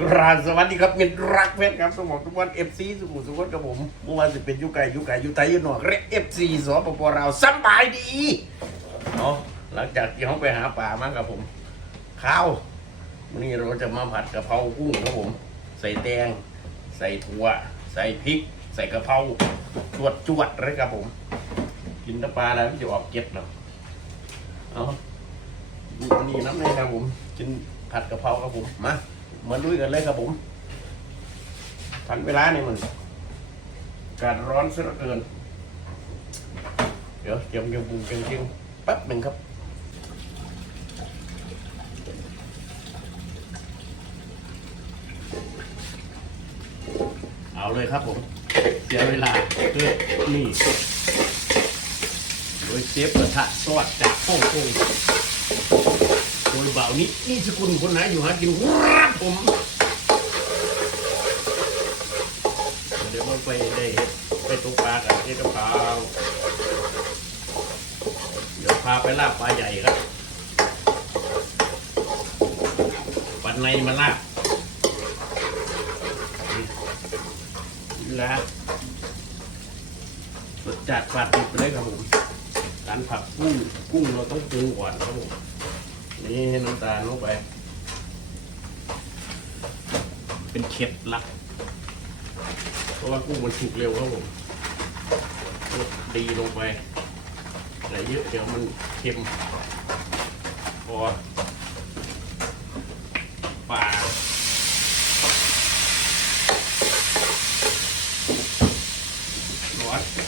กราบสวัสดีครับมิตรรักเพชรครับสมองทุกวันเอฟซีสุขุมสุขกับผมเมื่อวานจะเป็นยุไก่ยุไก่ยุไทยยุหนอกเรียกเอฟซีสปปเราวสบายดีเนาะหลังจากที่เขาไปหาป่ามากับผม ข้าววันนี้เราจะมาผัดกะเพรากุ้งครับผม ใส่แตง ใส่ถั่ว ใส่พริก ใส่กะเพราจวดจวดเลยครับผม กินน้ำปลาแล้วจะออกเก็บเนาะเอาดูอันนี้น้ำเลยครับผมกินผัดกะเพราครับผมมา มาลุยกันเลยครับผมทันเวลานี่มันอกาศร้อนซะเหลือเกิน เดี๋ยวเตรียมเตรียมปรุงเตรียมเตรียมแป๊บหนึ่งครับเอาเลยครับผม เสียเวลาเพื่อนี่โดยเชฟกระทะซอสจากฮ่องกง โดยบ่าวนี้นี่สกุลคนไหนอยู่หากินครับผมเดี๋ยวมันไปได้เห็ดไปตกปลากับเฮ็ดกะเพราเดี๋ยวพาไปลาบปลาใหญ่ครับปันในมาลาบนี่และรสจัดฝาดติดไปเลยครับผมการผัดกุ้งกุ้งเราต้องปรุงก่อนครับผม นี่น้ำตาลลงไป เป็นเคล็ดลับเพราะว่ากุ้งมันสุกเร็วครับผมกดดีลงไปอะไรเยอะเดี๋ยวมันเค็มพอปลาร้อนนี่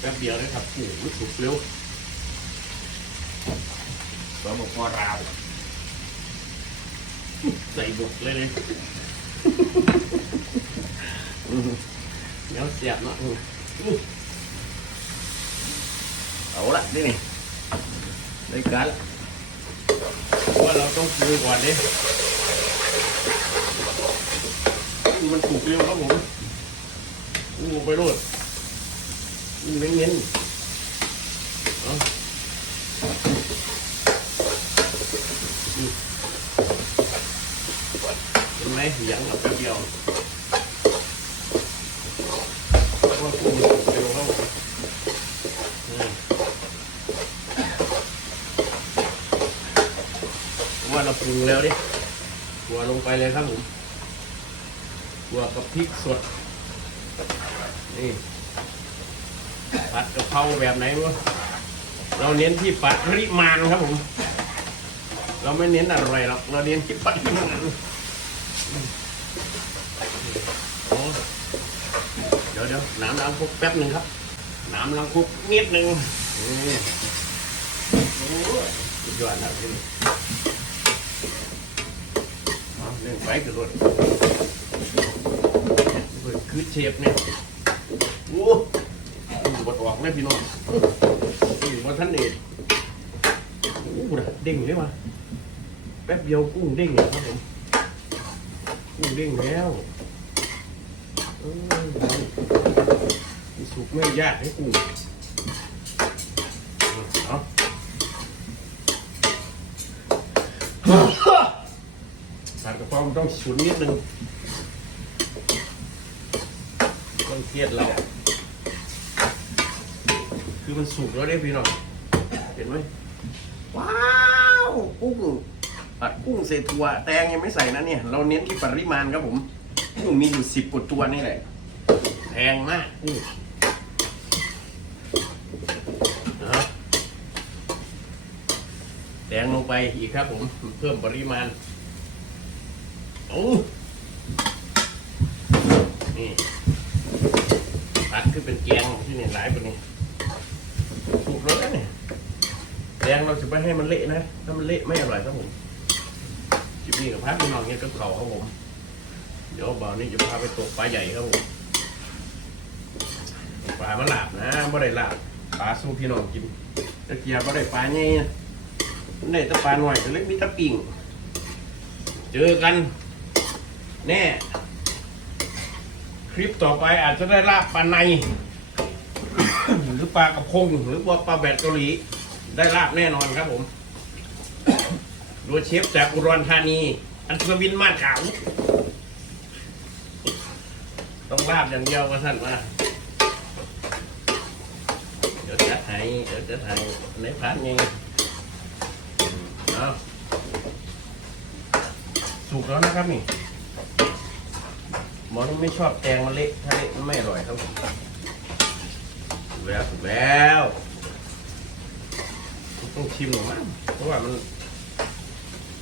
แป๊บเดียวนะครับโอ้โหสุกเร็วสมบราวใส่บุกเลยเลยอืมเดี๋ยวเสียบเนาะอืมเอาละนี่นี่ได้การละเพราะว่าเราต้องปรุงก่อนดิคือมันถูกเร็วครับผมอู้ไปโรด อู้เน้นๆเอาเห็นไหมยียงเราแป๊บเดียวเพราะว่ากุ้งมันสุกเร็วเพราว่าเราปรุงแล้วดิหัวลงไปเลยครับผมหัวกับพริกสดนี่ ผัดกะเพราแบบไหนวะเราเน้นที่ปริมาณครับผม เราไม่เน้นอะไรหรอกเราเน้นที่ปริมาณเดี๋ยวเดี๋ยวน้ำล้างคุกแป๊บหนึ่งครับ น้ำล้างคุกนิดหนึ่งนี่ยสุดยอดนะที่นี่เอาเรื่องไฟกระโดดเปิดคือเชฟเนี่ยโอ้ ยบดออกเลยพี่น้องนี่บดท่านเอกโอ้โหเด้งเลยว่ะแป๊บเดียวกุ้งเด้งเลยครับผมกุ้งเด้งแล้วสุกไม่ยากให้กูเอาผัดกระเพรามันต้องฉุนนิดนึงต้องเครียดเรา คือมันสุกแล้วได้พี่น้องเห็นไหมว้าวกุ้งผัดกุ้งเศษถั่วแตงยังไม่ใส่นะเนี่ย เราเน้นที่ปริมาณครับผมกุ้งมีอยู่สิบกว่าตัวนี่แหละแพงมากกุ้งนะแดงลงไปอีกครับผม เพิ่มปริมาณโอ้นี่ผัดขึ้นเป็นแกงที่เนี่ยหลายปนี้ถูกแล้วนะเนี่ย แดงเราจะไม่ให้มันเละนะ ถ้ามันเละไม่อร่อยครับผมจิบนี่กับพักพีน้องเนี่ยกับเขาครับผม เดี๋ยวบ่าวนี้จะพาไปตกปลาใหญ่ครับผมปลามาหลาบนะไม่ได้หลาบปลาสู้พี่น้องกินตะเกียบไม่ได้ปลาเนี่ยมันได้แต่ปลาหน่อยแต่เล็กมีตะปิ่งเจอกัน แน่ คลิปต่อไปอาจจะได้ลาบปลาใน หรือปลากระพงหรือว่าปลาแบดเกาหลี ได้ลาบแน่นอนครับผม โดยเชฟจากอุดรธานี อัศวินมาขาวต้องลาบอย่างเดียวว่าท่านว่าเดี๋ยวจะให้เดี๋ยวจะให้ในพันไงเอาสุกแล้วนะครับนี่หมอนี่ไม่ชอบแตงมันเละถ้าเละไม่อร่อยครับผมถูกแล้วถูกแล้ว ต้องชิมหน่อยมั้งเพราะว่ามัน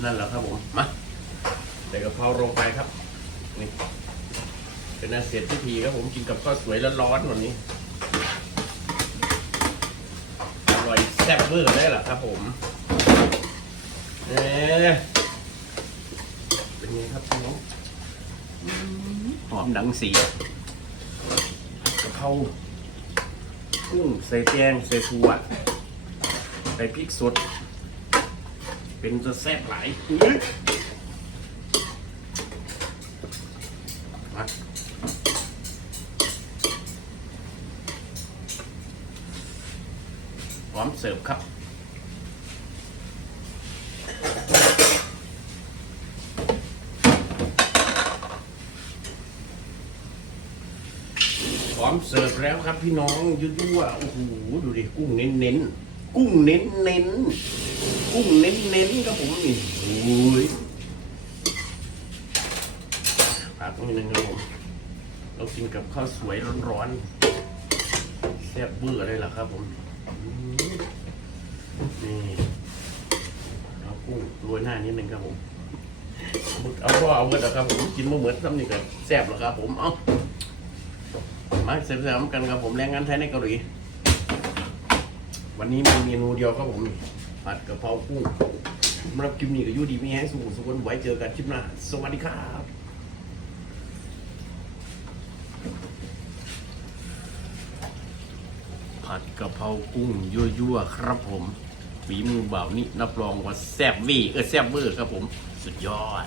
นั่นแหละครับผมมาใส่กะเพราลงไปครับนี่เป็นอาเสร็จพิธีครับผมกินกับข้าวสวยร้อนๆวันนี้อร่อยแซ่บเวอร์ได้หรอครับผมเอ๊เป็นไงครับน้องหอมดังสีกะเพรากุ้งใส่แตงใส่ถั่ว ใส่พริกสด เป็นจะแซ่บหลายมาพร้อมเสิร์ฟครับพร้อมเสิร์ฟแล้วครับพี่น้องยั่วๆโอ้โหดูดิกุ้งเน้นๆ กุ้งเน้นๆกุ้งเน้นๆครับผมนี่โอ้ยผักนิดนึงครับผมเรากินกับข้าวสวยร้อนๆแซ่บเบื่อเลยล่ะครับผมนี่เอากุ้งโรยหน้านิดนึงครับผมเอาก็เอาเงินนะครับผมกินมาเหมือนซ้ำนี่ก็แซ่บแล้วครับผมเอามาเสริมๆกันครับผมแรงงานไทยในเกาหลี วันนี้มีเมนูเดียวครับผมนี่ผัดกะเพรากุ้งสำหรับคลิปนี้ก็อยูดีมีให้สุขสุขนไว้เจอกันคลิปหน้า สวัสดีครับผัดกะเพรากุ้งยั่วๆครับผมฝีมือเบานี่รับรองว่าแซ่บวี่เออแซ่บเวอร์ครับผม สุดยอด